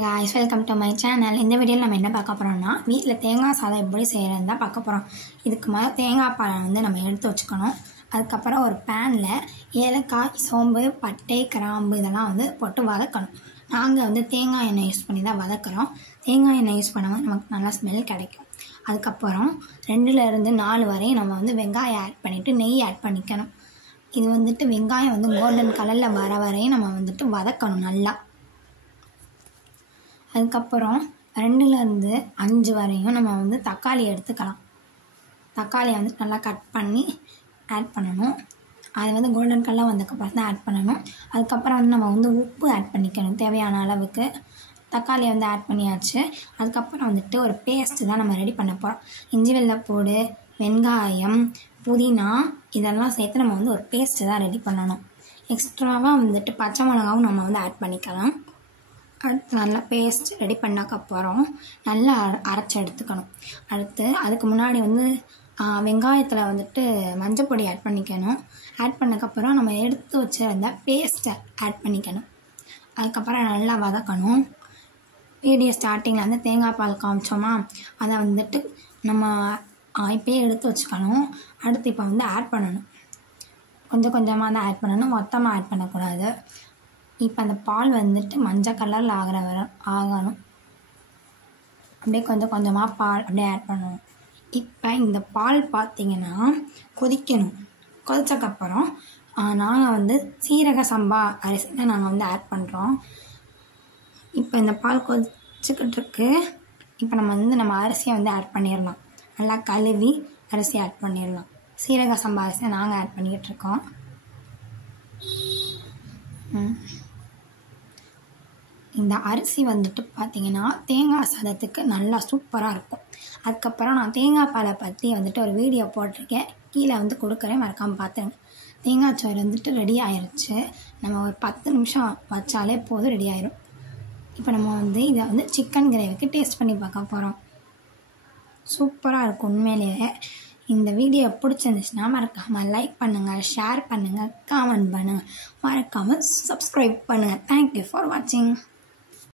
guys, welcome to my channel. இந்த வீடியோல நம்ம என்ன பார்க்க போறோம்னா வீட்ல தேங்காய் சாதம் எப்படி செய்யறதுன்னு தான் பார்க்க போறோம். இதுக்கு மேல தேங்காய் பாலை வந்து நம்ம எடுத்து வச்சுக்கணும். அதுக்கு அப்புறம் ஒரு panல ஏலக்காய், சோம்பு, பட்டை, கிராம்பு இதெல்லாம் வந்து போட்டு வதக்கணும். நாங்க வந்து தேங்காய் எண்ணெய் யூஸ் பண்ணி தான் வதக்குறோம். தேங்காய் எண்ணெய் யூஸ் பண்ணும்போது நமக்கு நல்ல ஸ்மெல் கிடைக்கும். அதுக்கு அப்புறம் 2ல இருந்து 4 வரை நம்ம வந்து வெங்காயம் ஆட் பண்ணிட்டு நெய் ஆட் பண்ணிக்கணும். இது வந்துட்டு வெங்காயம் வந்து கோல்டன் கலர்ல வர வரை நம்ம வந்துட்டு வதக்கணும் நல்லா. அதுக்கப்புறம் 2ல இருந்து 5 வரையும் நம்ம வந்து தக்காளி எடுத்துக்கலாம். தக்காளியை வந்து நல்லா கட் பண்ணி ஆட் பண்ணணும். அது வந்து கோல்டன் கலர் வந்ததுக்கப்புறம் தான் ஆட் பண்ணணும். அதுக்கப்புறம் வந்து நம்ம வந்து உப்பு ஆட் பண்ணிக்கணும் தேவையான அளவுக்கு. தக்காளியை வந்து ஆட் பண்ணியாச்சு. அதுக்கப்புறம் வந்துட்டு ஒரு பேஸ்ட்டு தான் நம்ம ரெடி பண்ண போகிறோம். இஞ்சி வெள்ளைப்பூடு, வெங்காயம், புதினா இதெல்லாம் சேர்த்து நம்ம வந்து ஒரு பேஸ்ட்டு தான் ரெடி பண்ணணும். எக்ஸ்ட்ராவாக வந்துட்டு பச்சை மிளகாவும் நம்ம வந்து ஆட் பண்ணிக்கலாம். அடுத்து நல்லா பேஸ்ட் ரெடி பண்ணக்கப்புறம் நல்லா அரைச்சி எடுத்துக்கணும். அடுத்து அதுக்கு முன்னாடி வந்து வெங்காயத்தில் வந்துட்டு மஞ்சள் பொடி ஆட் பண்ணிக்கணும். ஆட் பண்ணக்கப்புறம் நம்ம எடுத்து வச்சுருந்த பேஸ்ட்டை ஆட் பண்ணிக்கணும். அதுக்கப்புறம் நல்லா வதக்கணும். வீடியோ ஸ்டார்டிங்கில் வந்து தேங்காய் பால் காமிச்சோமா, அதை வந்துட்டு நம்ம இப்போயே எடுத்து வச்சுக்கணும். அடுத்து இப்போ வந்து ஆட் பண்ணணும். கொஞ்சம் கொஞ்சமாக தான் ஆட் பண்ணணும், மொத்தமாக ஆட் பண்ணக்கூடாது. இப்போ அந்த பால் வந்துட்டு மஞ்சள் கலரில் ஆகணும். அப்படியே கொஞ்சம் கொஞ்சமாக பால் அப்படியே ஆட் பண்ணணும். இப்போ இந்த பால் பார்த்திங்கன்னா கொதிக்கணும். கொதிச்சக்கப்புறம் நாங்கள் வந்து சீரக சம்பா அரிசி தான் நாங்கள் வந்து ஆட் பண்ணுறோம். இப்போ இந்த பால் கொதிச்சுக்கிட்டு இருக்கு. இப்போ நம்ம அரிசியை வந்து ஆட் பண்ணிடலாம். நல்லா கழுவி அரிசி ஆட் பண்ணிடலாம். சீரக சம்பா அரிசியை நாங்கள் ஆட் பண்ணிக்கிட்டு இருக்கோம். இந்த அரிசி வந்துட்டு பார்த்திங்கன்னா தேங்காய் சாதத்துக்கு நல்லா சூப்பராக இருக்கும். அதுக்கப்புறம் நான் தேங்காய் பாலை பற்றி வந்துட்டு ஒரு வீடியோ போட்டிருக்கேன், கீழே வந்து கொடுக்குறேன், மறக்காமல் பார்த்துருங்க. தேங்காய் சோறு வந்துட்டு ரெடி ஆயிடுச்சு. நம்ம ஒரு 10 நிமிஷம் வச்சாலே போதும், ரெடி ஆயிரும். இப்போ நம்ம வந்து இதை வந்து சிக்கன் கிரேவிக்கு டேஸ்ட் பண்ணி பார்க்க போகிறோம். சூப்பராக இருக்கும் உண்மையிலேயே. இந்த வீடியோ பிடிச்சிருந்துச்சுன்னா மறக்காமல் லைக் பண்ணுங்கள், ஷேர் பண்ணுங்கள், கமெண்ட் பண்ணுங்கள், மறக்காமல் சப்ஸ்கிரைப் பண்ணுங்கள். தேங்க்யூ ஃபார் வாட்சிங்.